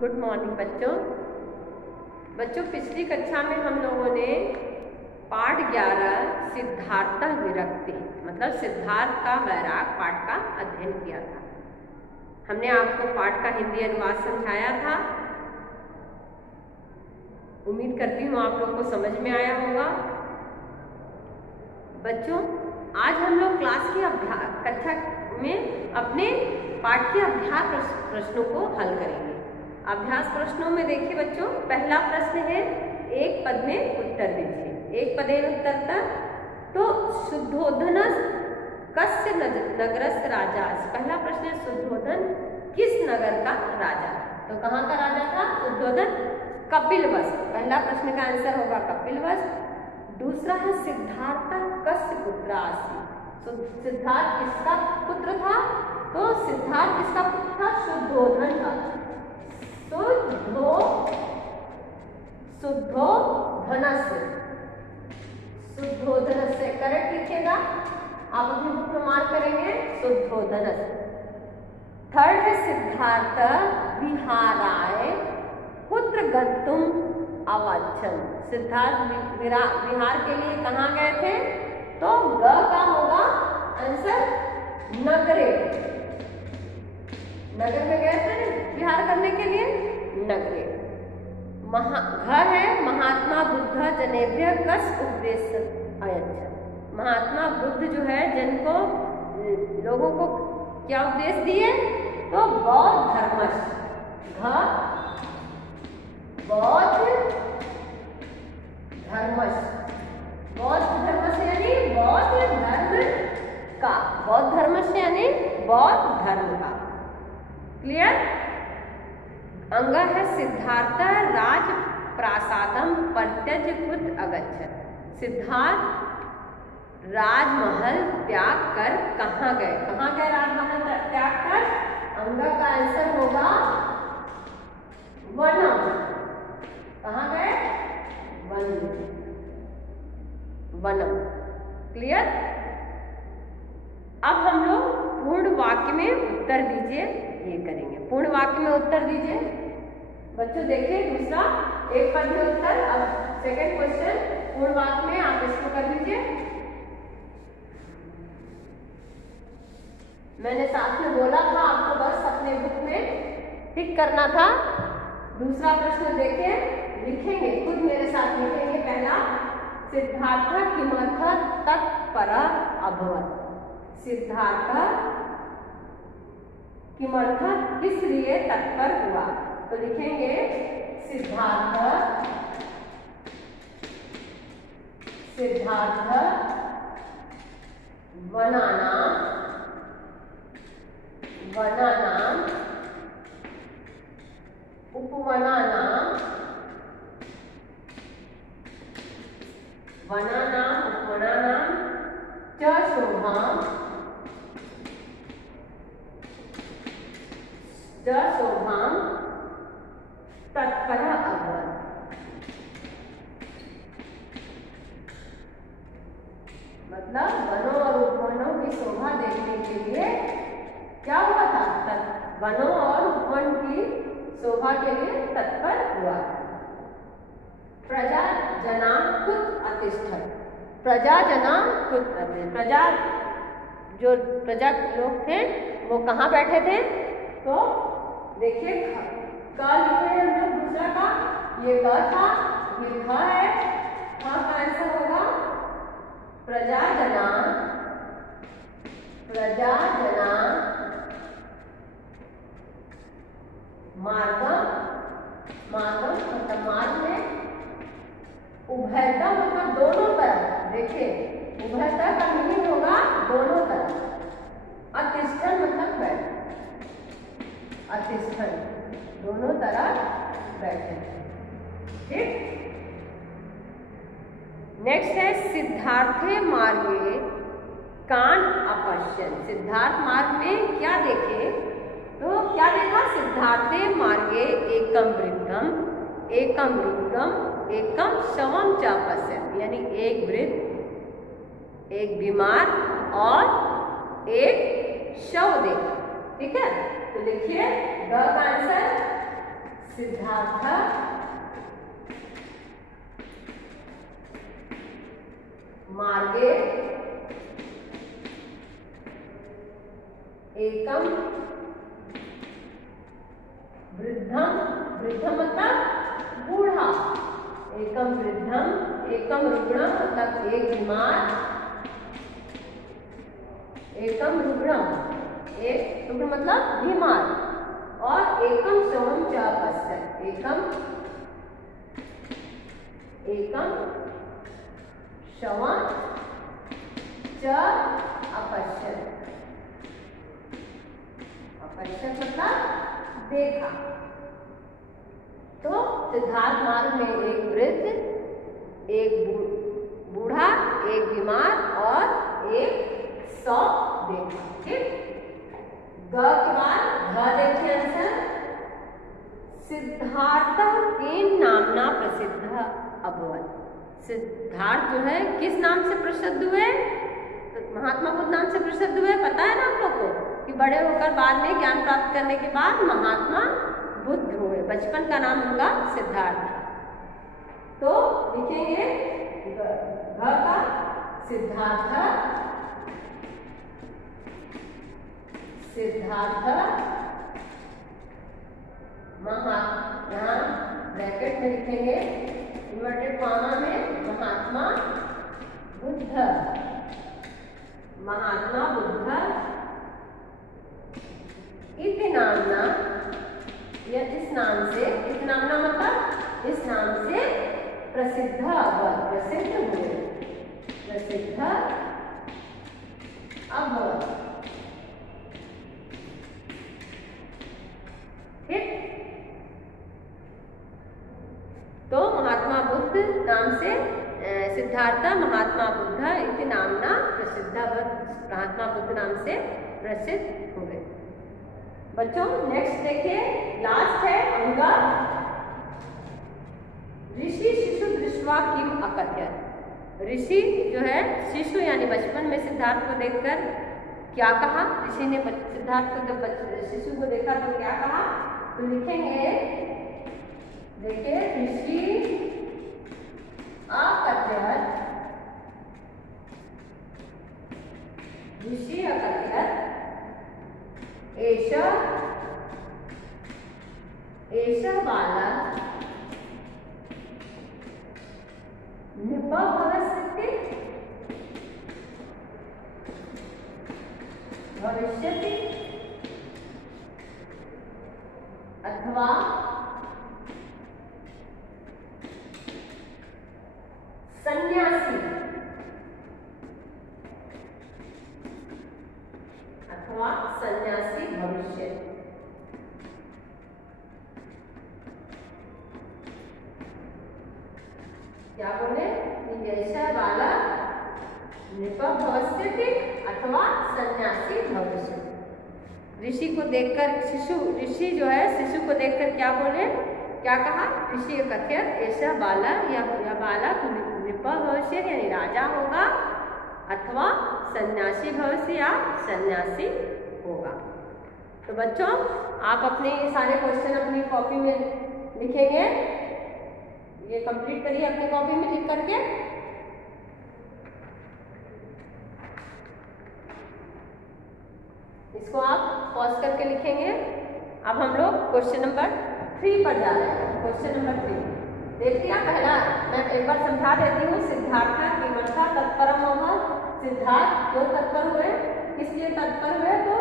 Good morning बच्चों पिछली कक्षा में हम लोगों ने पाठ 11 सिद्धार्थ विरक्ति मतलब सिद्धार्थ का वैराग पाठ का अध्ययन किया था। हमने आपको पाठ का हिंदी अनुवाद समझाया था। उम्मीद करती हूँ आप लोग को समझ में आया होगा। बच्चों आज हम लोग क्लास की कक्षा में अपने पाठ के अभ्यास प्रश्नों को हल करेंगे। अभ्यास प्रश्नों में देखिए बच्चों, पहला प्रश्न है एक पद में उत्तर दीजिए। एक पदेन उत्तरतः तो शुद्धोधन कस्य नगरस्य राजा। पहला प्रश्न है शुद्धोधन किस नगर का राजा था? तो कहाँ का राजा था शुद्धोधन? कपिलवस्तु। पहला प्रश्न का आंसर होगा कपिलवस्तु। दूसरा है सिद्धार्थ कस्य पुत्र आसीत्। सिद्धार्थ किसका पुत्र था? तो सिद्धार्थ किसका पुत्र था? शुद्धोधन का। शुद्धोधन से करेक्ट लिखेगा। आप अपनी बुक में मार्क करेंगे शुद्धोधन। थर्ड है सिद्धार्थ विहाराय पुत्र गन्तुम अवांछन्। सिद्धार्थ विहार के लिए कहाँ गए थे? तो ग का होगा आंसर नगरे। नगर में गए थे विहार करने के लिए, नगरे। घ है महात्मा बुद्ध जनेभ्य कस उपदेश अयच्छत्। महात्मा बुद्ध जो है जिनको लोगों को क्या उपदेश दिए? तो बौद्ध धर्मस्। बौद्ध धर्मस्। बौद्ध धर्मस् यानी बौद्ध धर्म का। बौद्ध धर्मस् यानी बौद्ध धर्म का। क्लियर? अंग है सिद्धार्थ राज प्रासादम प्रत्यज कुत अगच्छत्। सिद्धार्थ राजमहल त्याग कर कहाँ गए? कहाँ गए राजमहल त्याग कर? अंग का आंसर होगा वनम। कहाँ गए? वनम। क्लियर? अब हम लोग पूर्ण वाक्य में उत्तर दीजिए, ये करेंगे। पूर्ण वाक्य में उत्तर दीजिए बच्चों। देखिए दूसरा एक पद में उत्तर। अब सेकंड क्वेश्चन पूर्ण वाक्य में आप इसको कर लीजिए। मैंने साथ में बोला था आपको बस अपने बुक में टिक करना था। दूसरा प्रश्न देखिए, लिखेंगे खुद मेरे साथ लिखेंगे। पहला सिद्धार्थ किमर्थ तत्परः अभवत्। सिद्धार्थ किमर्थ किस लिए तत्पर हुआ? तो लिखेंगे सिद्धार्थ वनानां उपवनानां उपवनानां च शोभां तत्परः अभवत्। मतलब वनों और उपवनों की शोभा देखने के लिए क्या हुआ था? वनों और उपवन की शोभा के लिए तत्पर हुआ। प्रजा जना कुत अतिष्ठत्। प्रजा जना कुत अतिष्ठत्। प्रजा जो प्रजा लोग थे वो कहाँ बैठे थे? तो देखिए क लिखे हैं हम लोग दूसरा का। ये क था, ये ख है। ख का आंसर होगा प्रजा जना मार्गम मतलब मार्ग में। उभयता मतलब दोनों तरफ। देखिए उभयता का मीनिंग होगा दोनों तरफ। अतिष्ठन मतलब बैठ। अतिष्ठन दोनों तरफ बैठे। ठीक। नेक्स्ट है सिद्धार्थे मार्गे कान अपश्यन्। सिद्धार्थ मार्ग में क्या देखे? तो क्या देखा? सिद्धार्थे मार्गे एकम वृद्धम एकम रुग्णम एकम शवम च पश्यन्। यानी एक वृद्ध, एक बीमार और एक शव देखा। ठीक है? तो देखिए ग का आंसर सिद्धार्थ मार्गे एकम वृद्धम, वृद्धम मतलब बूढ़ा, एकम वृद्धम, एकम रुग्णम मतलब एक बीमार, एकम रुग्णम एक रुग्ण मतलब बीमार, और एकम शवम च अपश्यत, एकम शवम च अपश्यत, अपश्यत मतलब देखा। तो सिद्धार्थ मार्ग में एक वृद्ध, एक बूढ़ा, एक बीमार और एक सौ देखा। ठीक, ग के बाद घ देखिए आंसर, सिद्धार्थ केन नामना प्रसिद्ध अभवत्। सिद्धार्थ जो है किस नाम से प्रसिद्ध हुए? तो महात्मा बुद्ध नाम से प्रसिद्ध हुए। पता है ना आप लोग को कि बड़े होकर बाद में ज्ञान प्राप्त करने के बाद महात्मा बुद्ध हुए। बचपन का नाम उनका सिद्धार्थ। तो लिखेंगे घ का सिद्धार्थ, सिद्धार्थ महात्मा, ब्रैकेट में लिखेंगे इन्वर्टेड कॉमा में, महात्मा बुद्ध, महात्मा बुद्ध इति नामना, या इस नाम से, इस नामना मतलब इस नाम से प्रसिद्ध अभवत्, प्रसिद्ध हुए, प्रसिद्ध अभवत्। ठीक, तो महात्मा बुद्ध नाम से सिद्धार्थ महात्मा बुद्ध इति नामना प्रसिद्ध, महात्मा बुद्ध नाम से प्रसिद्ध हुए। बच्चों नेक्स्ट देखिए, लास्ट है अंग, ऋषि शिशु दृष्ट्वा किम अकथयत्। ऋषि जो है शिशु यानी बचपन में सिद्धार्थ को देखकर क्या कहा? ऋषि ने सिद्धार्थ को जब शिशु को देखा तो क्या कहा? तो लिखेंगे, देखिए ऋषि अकथयत्, ऋषि अकथयत् एष बालः नृपः भविष्यति अथवा सन्यासी, अथवा सन्यासी भविष्य। क्या बोले? ऐसा बालक नृपः भविष्यति अथवा सन्यासी भविष्य। ऋषि को देखकर शिशु, ऋषि जो है शिशु को देखकर क्या बोले, क्या कहा? ऋषि अकथयत् ऐसा बालक या बालक नृपः भविष्य यानी राजा होगा, अथवा सन्यासी भविष्य या सन्यासी होगा। तो बच्चों आप अपने ये सारे क्वेश्चन अपनी कॉपी में लिखेंगे, ये कंप्लीट करिए अपनी कॉपी में लिख करके। इसको आप पॉज करके लिखेंगे। अब हम लोग क्वेश्चन नंबर 3 पर जा रहे हैं। क्वेश्चन नंबर 3 देखिए, पहला मैं एक बार समझा देती हूँ। सिद्धार्थ किमर्था तत्परम अभवत्, सिद्धार्थ क्यों तत्पर हुए, किस लिए तत्पर हुए? तो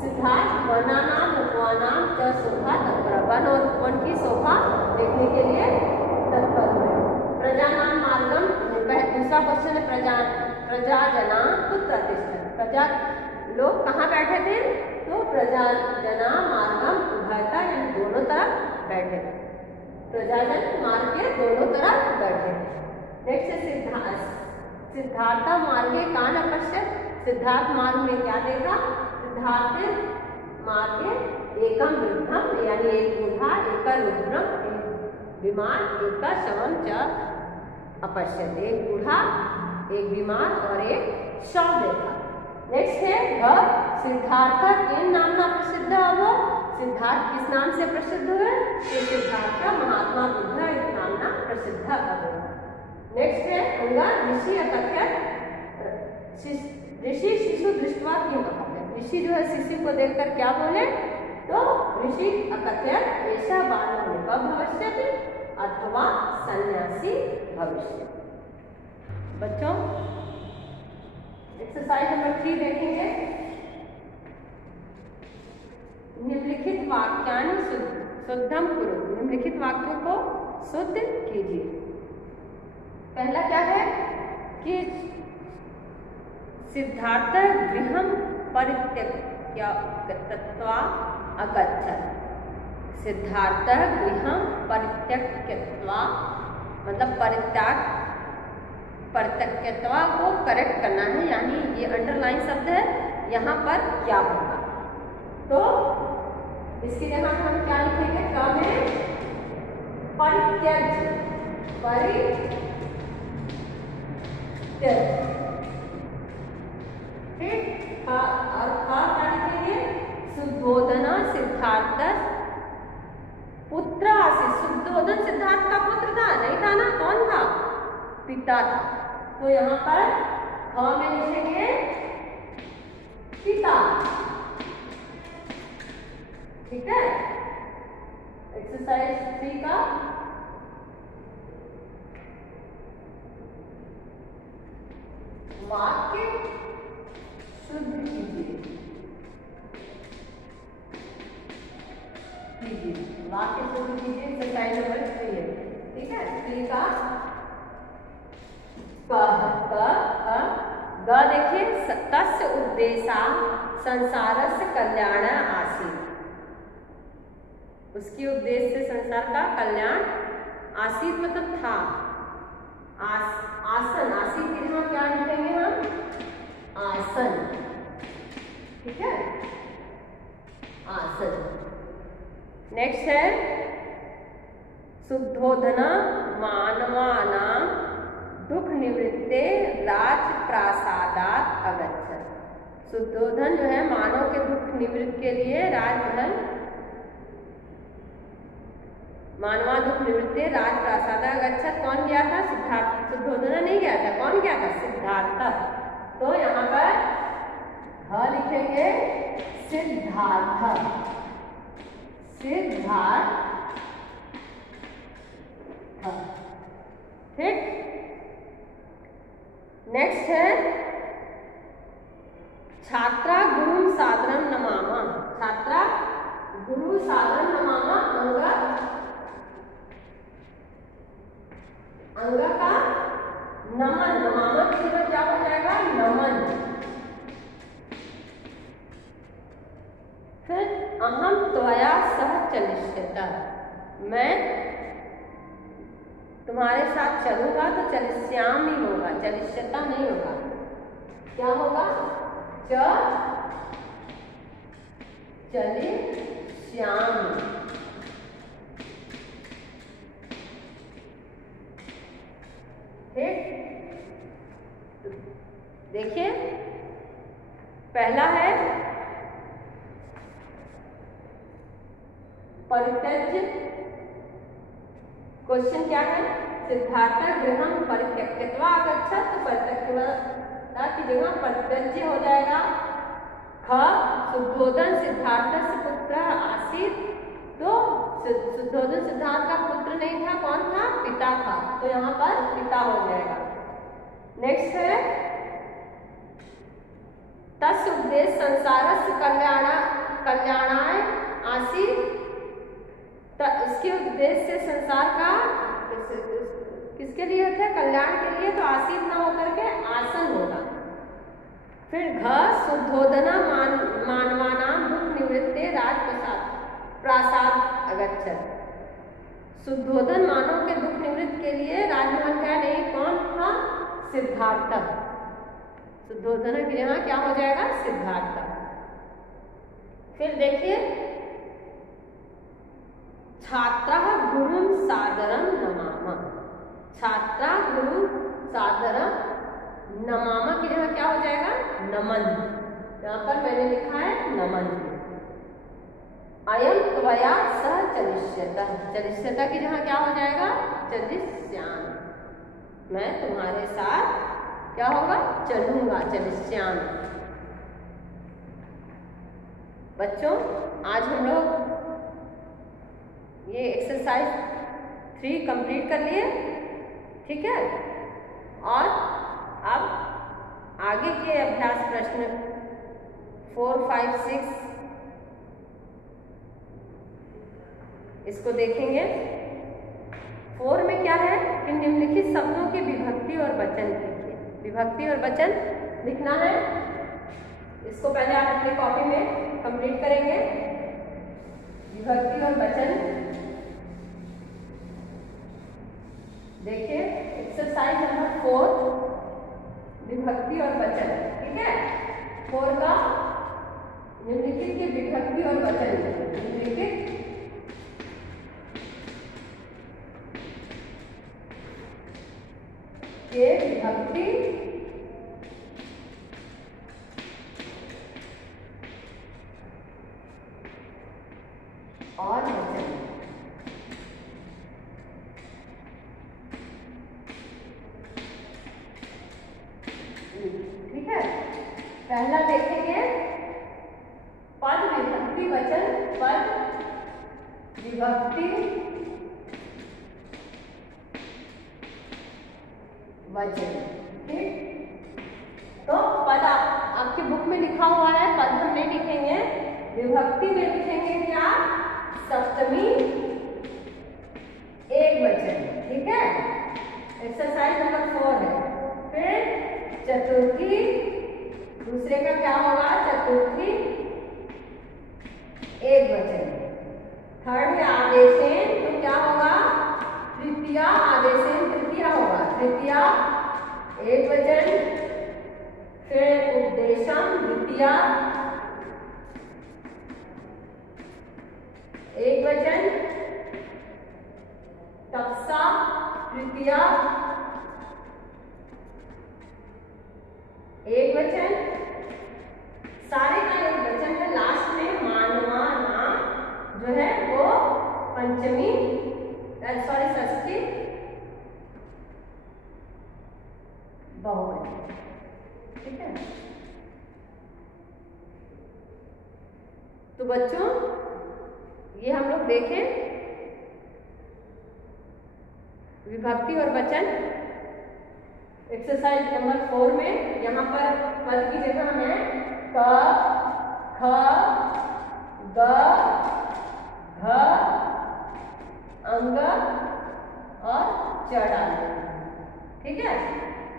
सिद्धार्थ वर्णानाम उपमानाम च शोभा तत्पर, वन और उपवन की शोभा देखने के लिए तत्पर हुए। प्रजानाम मार्गम, दूसरा क्वेश्चन है प्रजा जना कुत्र तिष्ठत्, प्रजा लोग कहाँ बैठे थे? तो प्रजा जना मार्गम उभयता यानी दोनों तरफ बैठे, प्रजाजन मार्ग के दोनों तरफ बैठे। नेक्स्ट है सिद्धार्थ मार्गे कान अपश्यत्, सिद्धार्थ मार्ग में क्या देखा? सिद्धार्थ मार्गे एकम वृद्धम यानी एक बूढ़ा, एक रुग्णम एक बीमार, एक शवम च अपश्यत्, एक बूढ़ा एक बीमार और एक शव देखा। नेक्स्ट है सिद्धार्थ किन नामना प्रसिद्ध अभवत्, सिद्धार्थ किस नाम से प्रसिद्ध हुए? तो ऋषि अकथयत् ऋषि शिशु दृष्ट्वा किम अकथयत्। ऋषि जो है शिशु को देखकर क्या बोले, तो ऋषि अकथयत् एषा बालो नृपः भविष्यति अथवा सन्यासी भविष्यति। बच्चों एक्सरसाइज नंबर 3 देखेंगे। निम्नलिखित वाक्यानि शुद्धम कुरु। निम्नलिखित वाक्यों को शुद्ध कीजिए। पहला क्या है कि सिद्धार्थ गृहं परित्यक्त्वा अगच्छत्। सिद्धार्थ गृहं परित्यक्त्वा मतलब परित्यक्त्वा को करेक्ट करना है, यानी ये अंडरलाइन शब्द है, यहाँ पर क्या होगा। तो इसकी जगह हम क्या लिखेंगे, क में परित्यज्य, ठीक। और क्या लिखेंगे, शुद्धोधन सिद्धार्थ पुत्र आसीत्। शुद्धोधन सिद्धार्थ का पुत्र था, नहीं था ना, कौन था, पिता था। तो यहाँ पर ख में लिखेंगे पिता, ठीक है। एक्सरसाइज 3 का वाक्य शुद्ध कीजिए। वाक्य शुद्ध कीजिए, एक्सरसाइज नंबर 3 है, ठीक है। 3 का ग देखिए, तस्य उद्देशा संसारस्य कल्याण आसीत्। उसकी उद्देश्य से संसार का कल्याण आसीत् मतलब था। आसन, आसीत् के यहाँ क्या लिखेंगे हम, आसन, ठीक है, आसन। नेक्स्ट है शुद्धोधन मानवानां दुख निवृत्ते राजप्रासादात् अगच्छत्। शुद्धोधन जो है मानव के दुख निवृत्ति के लिए राजमहल, मानवा दुख निवृत्ते राजप्रासादात् अगच्छत्। कौन गया था, सिद्धार्थ। शुद्धोधन नहीं गया था, कौन गया था, सिद्धार्थ। तो यहाँ पर ह लिखेंगे सिद्धार्थ, सिद्धार्थ, ठीक। नेक्स्ट है छात्रा गुरु सादरम नमामा। छात्रा गुरु सादरम नमामा। अंग का नमन, नमामा की जगह क्या हो जाएगा, नमन। फिर अहम त्वया सह चलिष्यतः। मैं तुम्हारे साथ चलूंगा, तो चलिष्यामि होगा, चलिष्यता नहीं होगा। क्या होगा, चलिष्यामि। ठीक। देखिए पहला है परित्यज्य। क्वेश्चन क्या है, सिद्धार्थ गृहं परित्यक्त्वा अगच्छत्। तो परित्यक्त्वा की जगह परित्यज्य हो जाएगा। ख शुद्धोधन सिद्धार्थ से पुत्र आसीत्। तो शुद्धोधन सिद्धार्थ का पुत्र नहीं था, कौन था, पिता था। तो यहाँ पर पिता हो जाएगा। नेक्स्ट है तस्य उद्देश्य संसारस्य कल्याणाय आसीत्। इसके उद्देश्य से संसार का किसके लिए था, कल्याण के लिए। तो आसीत् ना होकर के आसन होगा। फिर घ शुद्धोधन मानवानां दुख निवृत्ते राजप्रासाद अगच्छत्। शुद्धोधन मानव के दुख निवृत्ति के लिए राजमहल का नहीं, कौन था, सिद्धार्थ। शुद्धोधन के यहाँ क्या हो जाएगा, सिद्धार्थ। फिर देखिए छात्रा गुरु सादरम नमामा। छात्रा गुरु सादरम नमामा की जगह क्या हो जाएगा, नमन। यहाँ पर मैंने लिखा है नमन। अयम त्वया सह चलिष्यतः। चलिष्यतः की जगह क्या हो जाएगा, चलिष्यामि। मैं तुम्हारे साथ क्या होगा? चलूंगा, चलिष्यामि। बच्चों आज हम लोग ये एक्सरसाइज 3 कंप्लीट कर लिए, ठीक है। और अब आगे के अभ्यास प्रश्न 4, 5, 6 इसको देखेंगे। 4 में क्या है कि निम्नलिखित शब्दों के विभक्ति और वचन लिखिए। विभक्ति और वचन लिखना है। इसको पहले आप अपनी कॉपी में कंप्लीट करेंगे। विभक्ति और वचन देखिए, एक्सरसाइज नंबर 4 विभक्ति और वचन, ठीक है। 4 का निम्नलिखित के विभक्ति और वचन, निम्नलिखित के विभक्ति और वचन। ठीक है, पहला देखेंगे पद विभक्ति वचन। पद विभक्ति वचन, ठीक। तो पद आपके बुक में लिखा हुआ है, पद हम नहीं लिखेंगे। विभक्ति में लिखेंगे क्या? सप्तमी एक वचन, ठीक है। एक्सरसाइज नंबर 4 है। फिर चतुर्थी, दूसरे का क्या होगा? चतुर्थी एक वचन। थर्ड है आदेशेन, तो क्या होगा? तृतीया आदेशेन तृतीया होगा, तृतीया एक वचन। फिर उपदेशम द्वितीया एक वचन। तपसा तृतीया एक वचन। सारे का एक वचन है। लास्ट में मानवाना जो है वो पंचमी, सॉरी षष्ठी बहुवचन, ठीक है। तो बच्चों ये हम लोग देखें विभक्ति और वचन एक्सरसाइज नंबर 4 में। यहाँ पर पद की जगह है क, ख, ग, घ, अंग और च डालते हैं, ठीक है।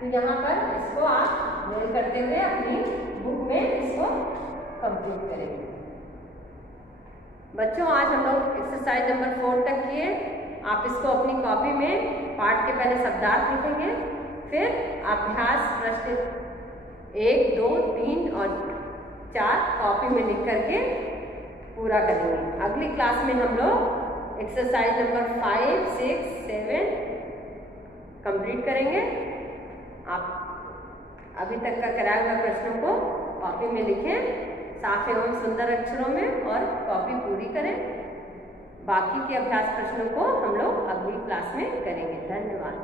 तो यहाँ पर इसको आप रोल करते हुए अपनी बुक में इसको कंप्लीट करेंगे। बच्चों आज हम लोग एक्सरसाइज नंबर 4 तक किए। आप इसको अपनी कॉपी में पाठ के पहले शब्दार्थ लिखेंगे, फिर अभ्यास प्रश्न 1, 2, 3 और 4 कॉपी में लिख करके पूरा करेंगे। अगली क्लास में हम लोग एक्सरसाइज नंबर 5, 6, 7 कंप्लीट करेंगे। आप अभी तक का कराए हुए प्रश्नों को कॉपी में लिखें साफ एवं सुंदर अक्षरों में और कॉपी पूरी करें। बाकी के अभ्यास प्रश्नों को हम लोग अगली क्लास में करेंगे। धन्यवाद।